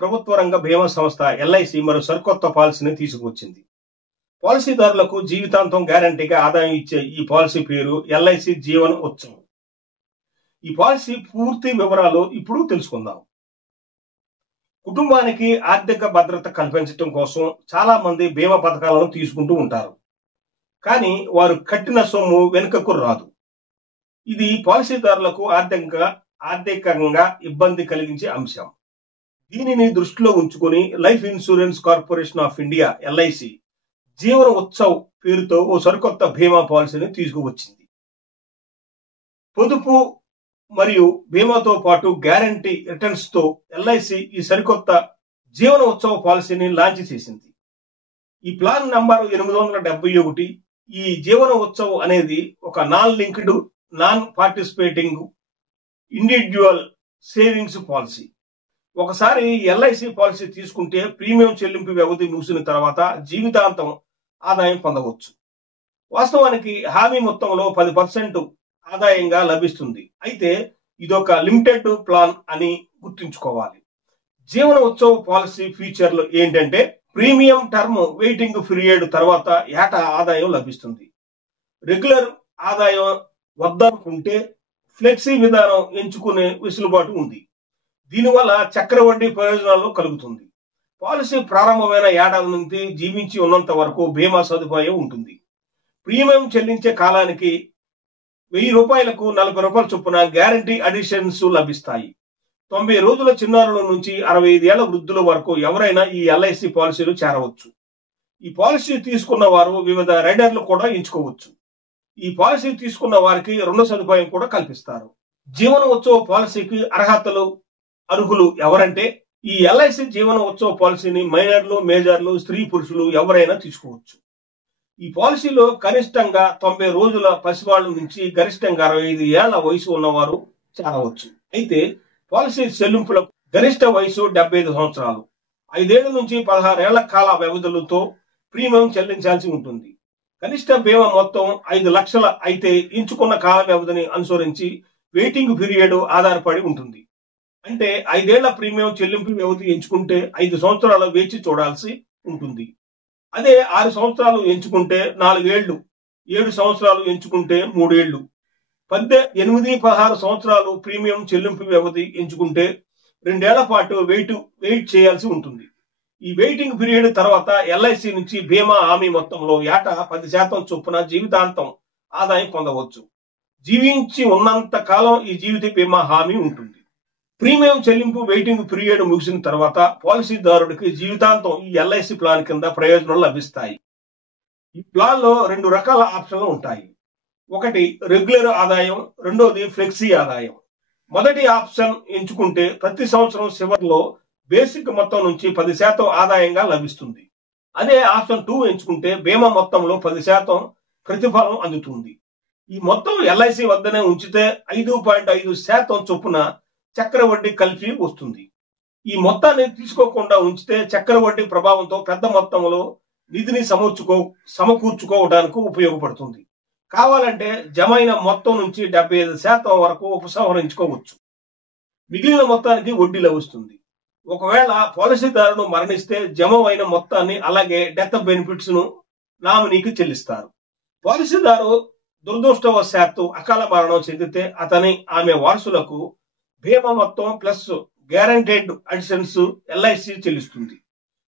ప్రభుత్వ రంగ బీమా సంస్థ ఎల్ఐసి మరో సరికొత్త పాలసీని తీసుకువచ్చింది. పాలసీదారులకు జీవితాంతం గ్యారంటీగా ఆదాయం ఇచ్చే ఈ పాలసీ పేరు ఎల్ఐసి జీవన్ ఉత్సవ్. ఈ పాలసీ పూర్తి వివరాలు ఇప్పుడు తెలుసుకుందాం. కుటుంబానికి ఆర్థిక భద్రత కల్పించడం కోసం చాలా మంది బీమా పథకాలను తీసుకుంటూ ఉంటారు. కానీ వారు కట్టిన సొమ్ము వెనుకకు రాదు. ఇది పాలసీదారులకు ఆర్థికంగా ఇబ్బంది కలిగించే అంశం. దీనిని దృష్టిలో ఉంచుకుని life insurance corporation of India LIC జీవన ఉత్సవ్ పేరుతో ఓ సరికొత్త బీమా పాలసీని తీసుకువచ్చింది. పొదుపు మరియు బీమాతో పాటు గ్యారంటీ రిటర్న్స్ తో ఎల్ఐసి ఈ సరికొత్త జీవన ఉత్సవ పాలసీని లాంచ్ చేసింది. ఈ ప్లాన్ నంబర్ 871. ఈ జీవన ఉత్సవ్ అనేది ఒక non participating individual savings policy. ఒకసారి ఎల్ఐసి పాలసీ తీసుకుంటే ప్రీమియం చెల్లింపు వ్యవధి ముగిసిన తర్వాత జీవితాంతం ఆదాయం పొందవచ్చు. వాస్తవానికి హామీ మొత్తంలో 10% ఆదాయంగా లభిస్తుంది. అయితే ఇదొక లిమిటెడ్ ప్లాన్ అని గుర్తుంచుకోవాలి. జీవన ఉత్సవ పాలసీ ఫీచర్లు ఏంటంటే ప్రీమియం టర్మ్ వెయిటింగ్ పీరియడ్ తర్వాత ఏటా ఆదాయం లభిస్తుంది. రెగ్యులర్ ఆదాయం వద్దనుకుంటే ఫ్లెక్సీ విధానం ఎంచుకునే వెసులుబాటు ఉంది. దీనివల్ల చక్రవడ్డీ ప్రయోజనాలు కలుగుతుంది. పాలసీ ప్రారంభమైన ఏడాది నుంచి జీవించి ఉన్నంత వరకు బీమా సదుపాయం ఉంటుంది. ప్రీమియం చెల్లించే కాలానికి ₹1000కు ₹40 చొప్పున గ్యారంటీ అడిషన్స్ లభిస్తాయి. 90 రోజుల చిన్నారుల నుంచి 65 ఏళ్ల వృద్ధుల వరకు ఎవరైనా ఈ ఎల్ఐసి పాలసీలు చేరవచ్చు. ఈ పాలసీ తీసుకున్న వారు వివిధ రైడర్లు కూడా ఎంచుకోవచ్చు. ఈ పాలసీ తీసుకున్న వారికి రుణ సదుపాయం కూడా కల్పిస్తారు. జీవన ఉత్సవ పాలసీకి అర్హులు ఎవరంటే ఈ ఎల్ఐసి జీవన ఉత్సవ పాలసీని మైనర్లు, మేజర్లు, స్త్రీ పురుషులు ఎవరైనా తీసుకోవచ్చు. ఈ పాలసీలో కనిష్టంగా 90 రోజుల పసివాళ్ల నుంచి గరిష్టంగా 65 ఏళ్ల వయసు ఉన్నవారు చేరవచ్చు. అయితే పాలసీ చెల్లింపుల గరిష్ట వయసు 75 సంవత్సరాలు. 5 ఏళ్ల నుంచి 16 ఏళ్ల కాల వ్యవధులతో ప్రీమియం చెల్లించాల్సి ఉంటుంది. కనిష్ట బీమా మొత్తం 5 లక్షల అయితే ఎంచుకున్న కాల వ్యవధిని అనుసరించి వెయిటింగ్ పీరియడ్ ఆధారపడి ఉంటుంది. అంటే 5 ఏళ్ల ప్రీమియం చెల్లింపు వ్యవధి ఎంచుకుంటే 5 సంవత్సరాలు వేచి చూడాల్సి ఉంటుంది. అదే 6 సంవత్సరాలు ఎంచుకుంటే 4 ఏళ్లు, 7 సంవత్సరాలు ఎంచుకుంటే 3 ఏళ్లు, 8-16 సంవత్సరాలు ప్రీమియం చెల్లింపు వ్యవధి ఎంచుకుంటే 2 ఏళ్ల పాటు వెయిట్ చేయాల్సి ఉంటుంది. ఈ వెయిటింగ్ పీరియడ్ తర్వాత ఎల్ఐసి నుంచి బీమా హామీ మొత్తంలో ఏటా 10% చొప్పున జీవితాంతం ఆదాయం పొందవచ్చు. జీవించి ఉన్నంత కాలం ఈ జీవిత బీమా హామీ ఉంటుంది. ప్రీమియం చెల్లింపు వెయిటింగ్ పీరియడ్ ముగిసిన తర్వాత పాలసీదారుడికి జీవితాంతం ఈ ఎల్ఐసి ప్లాన్ కింద ప్రయోజనాలు లభిస్తాయి. ఈ ప్లాన్ లో 2 రకాల ఆప్షన్లు ఉంటాయి. ఒకటి రెగ్యులర్ ఆదాయం, రెండోది ఫ్లెక్సీ ఆదాయం. మొదటి ఆప్షన్ ఎంచుకుంటే ప్రతి సంవత్సరం చివరిలో బేసిక్ మొత్తం నుంచి 10% ఆదాయంగా లభిస్తుంది. అదే ఆప్షన్ 2 ఎంచుకుంటే బీమా మొత్తంలో 10% ప్రతిఫలం అందుతుంది. ఈ మొత్తం ఎల్ఐసి వద్దనే ఉంచితే 5.5% చొప్పున చక్రవడ్డీ కలిపి వస్తుంది. ఈ మొత్తాన్ని తీసుకోకుండా ఉంచితే చక్రవడ్డీ ప్రభావంతో పెద్ద మొత్తంలో నిధిని సమకూర్చుకోవడానికి ఉపయోగపడుతుంది. కావాలంటే జమైన మొత్తం నుంచి 75% వరకు ఉపసంహరించుకోవచ్చు. మిగిలిన మొత్తానికి వడ్డీ లభిస్తుంది. ఒకవేళ పాలసీదారుడు మరణిస్తే జమ అయిన మొత్తాన్ని అలాగే డెత్ బెనిఫిట్స్ ను నామినీకి చెల్లిస్తారు. పాలసీదారు దురదృష్టవశాత్తు అకాల మరణం చెందితే ఆమె వారసులకు బీమా మొత్తం ప్లస్ గ్యారంటీడ్ అడిషన్స్ ఎల్ఐసి చెల్లిస్తుంది.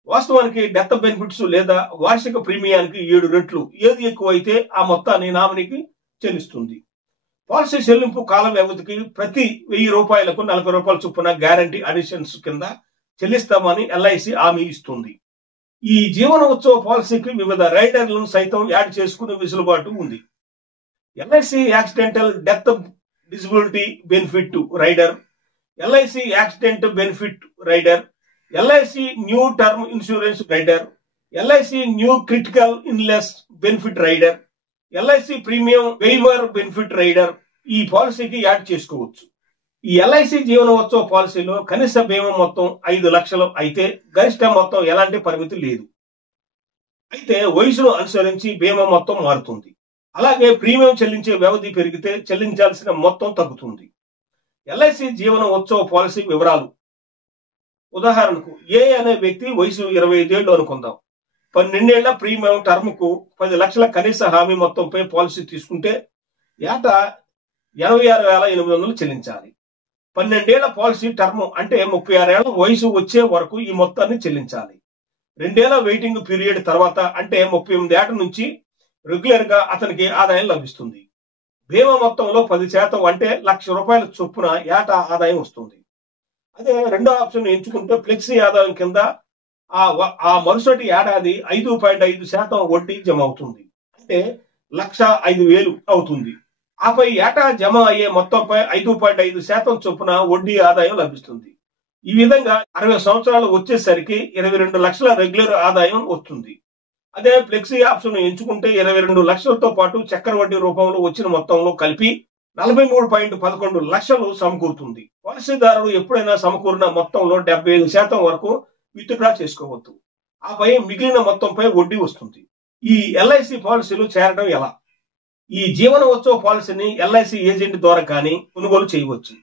వాస్తవానికి డెత్ బెనిఫిట్స్ లేదా వార్షిక ప్రీమియానికి 7 రెట్లు ఏది ఎక్కువైతే ఆ మొత్తాన్ని నామినీకి చెల్లిస్తుంది. పాలసీ చెల్లింపు కాల వ్యవధికి ప్రతి ₹1000కు ₹40 చొప్పున గ్యారంటీ అడిషన్స్ కింద చెల్లిస్తామని ఎల్ఐసి హామీ ఇస్తుంది. ఈ జీవన ఉత్సవ పాలసీకి వివిధ రైడర్లను సైతం యాడ్ చేసుకునే వెసులుబాటు ఉంది. LIC accidental death disability benefit rider, LIC accident benefit rider, LIC new term insurance rider, LIC new critical illness benefit rider, LIC premium waiver benefit rider ఈ పాలసీకి యాడ్ చేసుకోవచ్చు. ఈ ఎల్ఐసి జీవన ఉత్సవ పాలసీలో కనిష్ట బీమా మొత్తం 5 లక్షలు అయితే గరిష్ట మొత్తం ఎలాంటి పరిమితి లేదు. అయితే వయసును అనుసరించి బీమా మొత్తం మారుతుంది. అలాగే ప్రీమియం చెల్లించే వ్యవధి పెరిగితే చెల్లించాల్సిన మొత్తం తగ్గుతుంది. ఎల్ఐసి జీవన ఉత్సవ పాలసీ వివరాలు ఉదాహరణకు ఏ అనే వ్యక్తి వయసు 25 ఏళ్ళు అనుకుందాం. 12 ఏళ్ల ప్రీమియం టర్మ్ కు 10 లక్షల కనీస హామీ మొత్తంపై పాలసీ తీసుకుంటే ఏటా 86,800 చెల్లించాలి. 12 ఏళ్ల పాలసీ టర్మ్ అంటే 36 ఏళ్ల వయసు వచ్చే వరకు ఈ మొత్తాన్ని చెల్లించాలి. 2 ఏళ్ల వెయిటింగ్ పీరియడ్ తర్వాత అంటే 38 ఏళ్ల నుంచి రెగ్యులర్ గా అతనికి ఆదాయం లభిస్తుంది. బీమా మొత్తంలో 10% అంటే ₹1,00,000 చొప్పున ఏటా ఆదాయం వస్తుంది. అదే రెండో ఆప్షన్ ఎంచుకుంటే ఫ్లెక్సీ ఆదాయం కింద ఆ మరుసటి ఏడాది 5.5% వడ్డీ జమ అవుతుంది. అంటే 1,05,000 అవుతుంది. ఆపై ఏటా జమ అయ్యే మొత్తంపై 5.5% చొప్పున వడ్డీ ఆదాయం లభిస్తుంది. ఈ విధంగా 60 సంవత్సరాలు వచ్చేసరికి 22 లక్షల రెగ్యులర్ ఆదాయం వస్తుంది. అదే ఫ్లెక్సీ ఆప్షన్ ఎంచుకుంటే 22 లక్షలతో పాటు చక్రవడ్డీ రూపంలో వచ్చిన మొత్తంలో కలిపి 43.11 లక్షలు సమకూరుతుంది. పాలసీదారుడు ఎప్పుడైనా సమకూరిన మొత్తంలో 75% వరకు విత్డ్రా చేసుకోవచ్చు. ఆపై మిగిలిన మొత్తంపై వడ్డీ వస్తుంది. ఈ ఎల్ఐసి పాలసీలు చేరడం ఎలా? ఈ జీవన ఉత్సవ పాలసీని ఎల్ఐసి ఏజెంట్ ద్వారా కానీ కొనుగోలు చేయవచ్చు.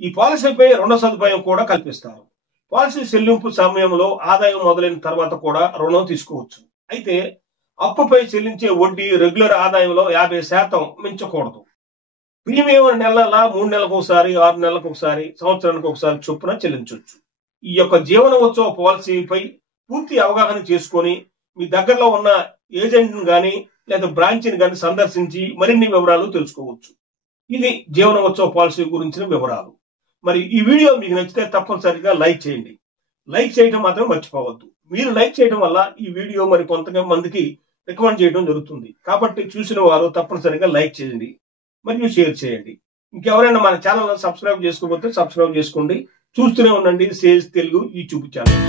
ఈ పాలసీపై రుణ సదుపాయం కూడా కల్పిస్తారు. పాలసీ చెల్లింపు సమయంలో ఆదాయం మొదలైన తర్వాత కూడా రుణం తీసుకోవచ్చు. అయితే అప్పుపై చెల్లించే వడ్డీ రెగ్యులర్ ఆదాయంలో 50% మించకూడదు. ప్రీమియం నెలలా 3 నెలలకు ఒకసారి, 6 నెలలకు ఒకసారి, సంవత్సరానికి ఒకసారి చొప్పున చెల్లించవచ్చు. ఈ యొక్క జీవన ఉత్సవ పాలసీపై పూర్తి అవగాహన చేసుకొని మీ దగ్గరలో ఉన్న ఏజెంట్ను గాని లేదా బ్రాంచ్ని గాని సందర్శించి మరిన్ని వివరాలు తెలుసుకోవచ్చు. ఇది జీవన ఉత్సవ పాలసీ గురించిన వివరాలు. మరి ఈ వీడియో మీకు నచ్చితే తప్పనిసరిగా లైక్ చేయండి. లైక్ చేయడం మాత్రం మర్చిపోవద్దు. మీరు లైక్ చేయడం వల్ల ఈ వీడియో మరి కొంతమందికి రికమెండ్ చేయడం జరుగుతుంది. కాబట్టి చూసిన వారు తప్పనిసరిగా లైక్ చేయండి మరియు షేర్ చేయండి. ఇంకెవరైనా మన ఛానల్ సబ్స్క్రైబ్ చేసుకోకపోతే సబ్స్క్రైబ్ చేసుకోండి. చూస్తూనే ఉండండి సేజ్ తెలుగు యూట్యూబ్ ఛానల్.